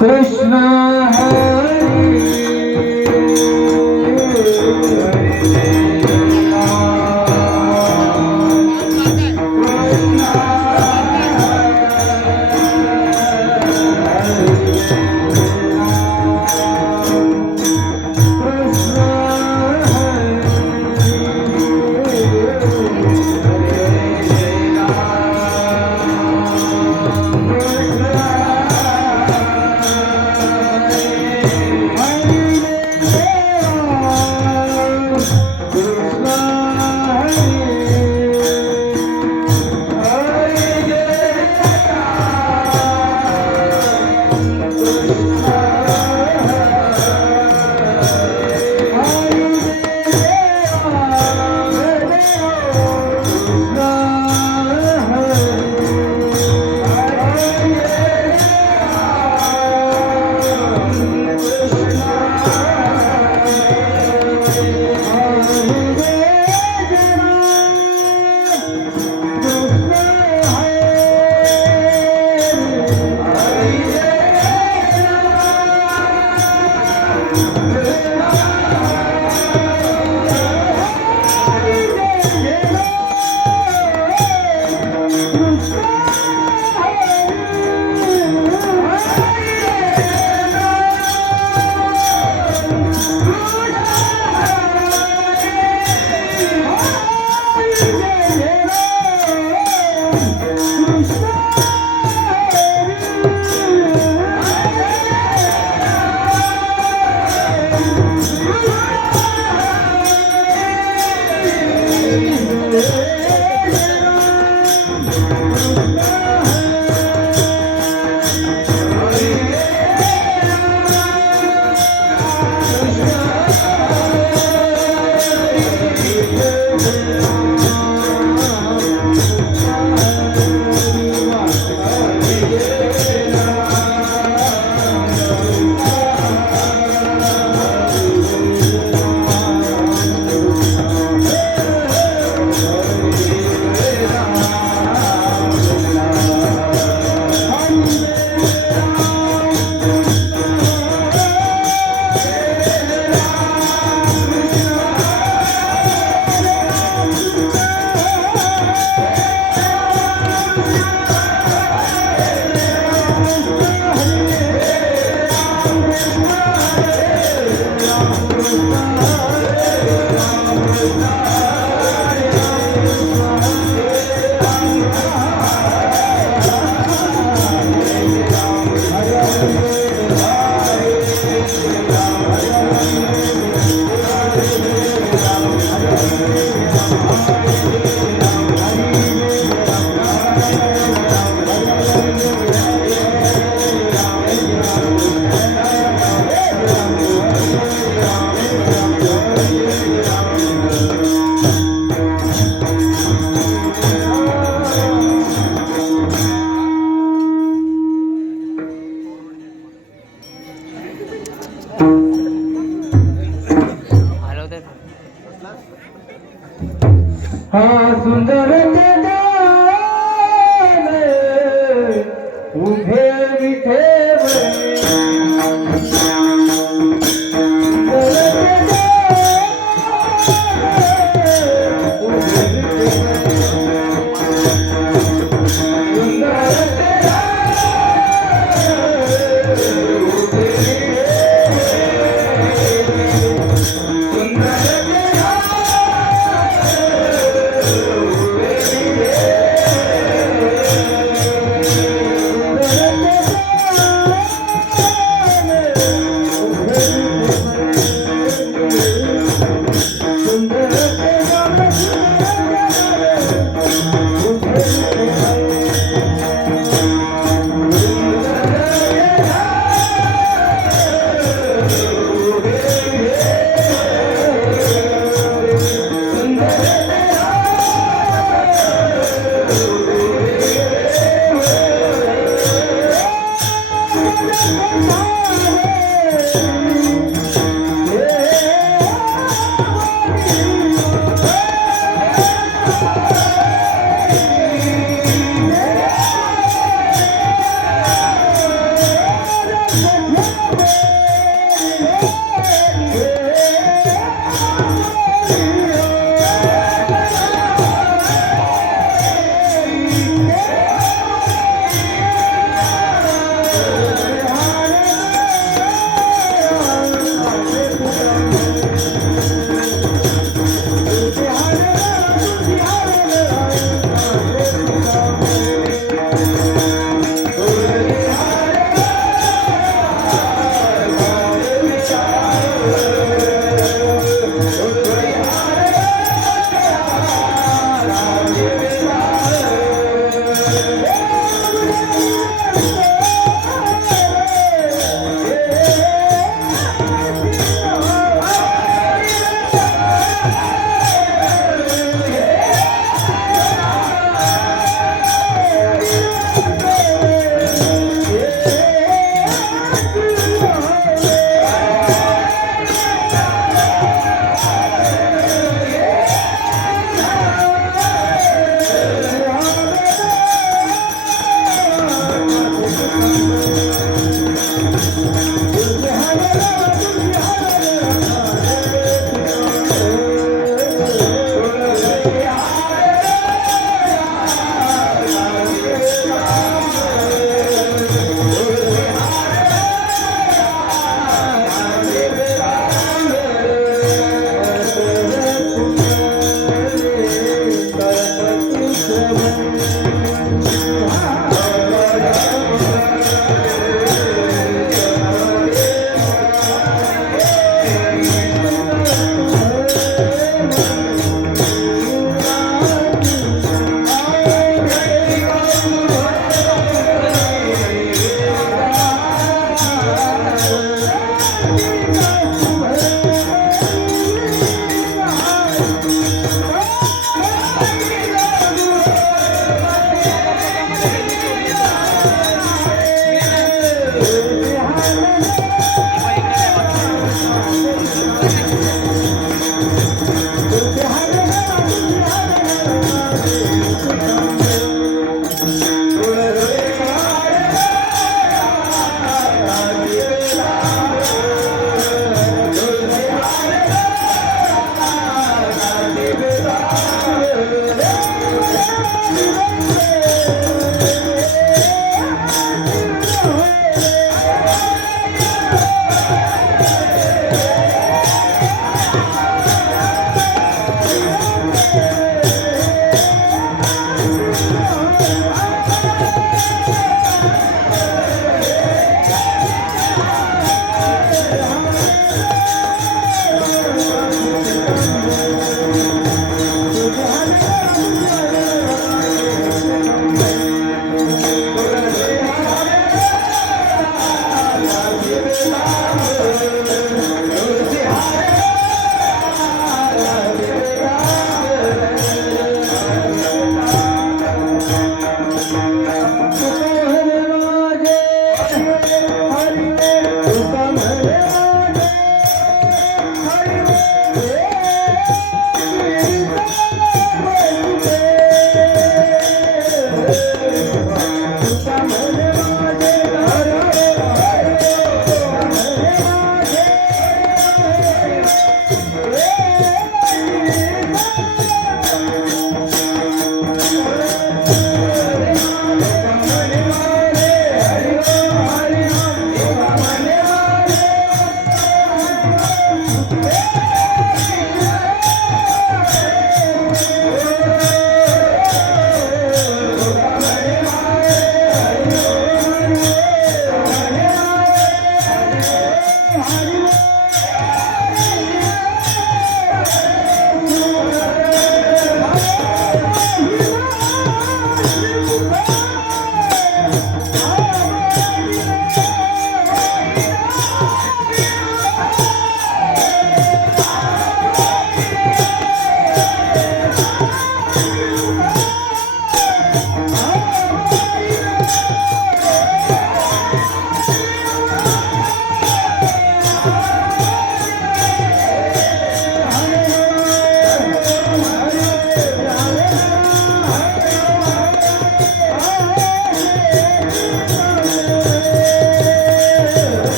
कृष्ण हलवते उभे विठेवळे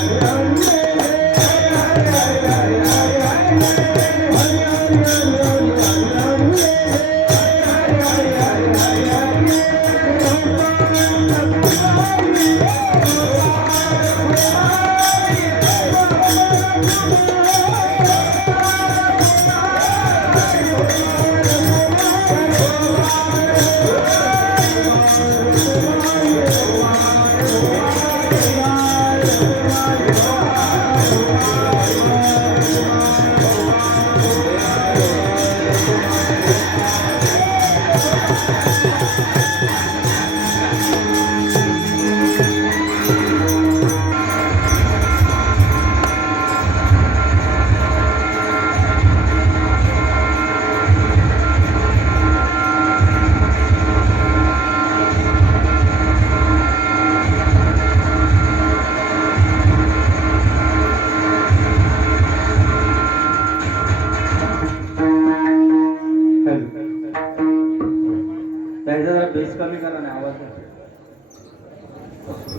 Yeah.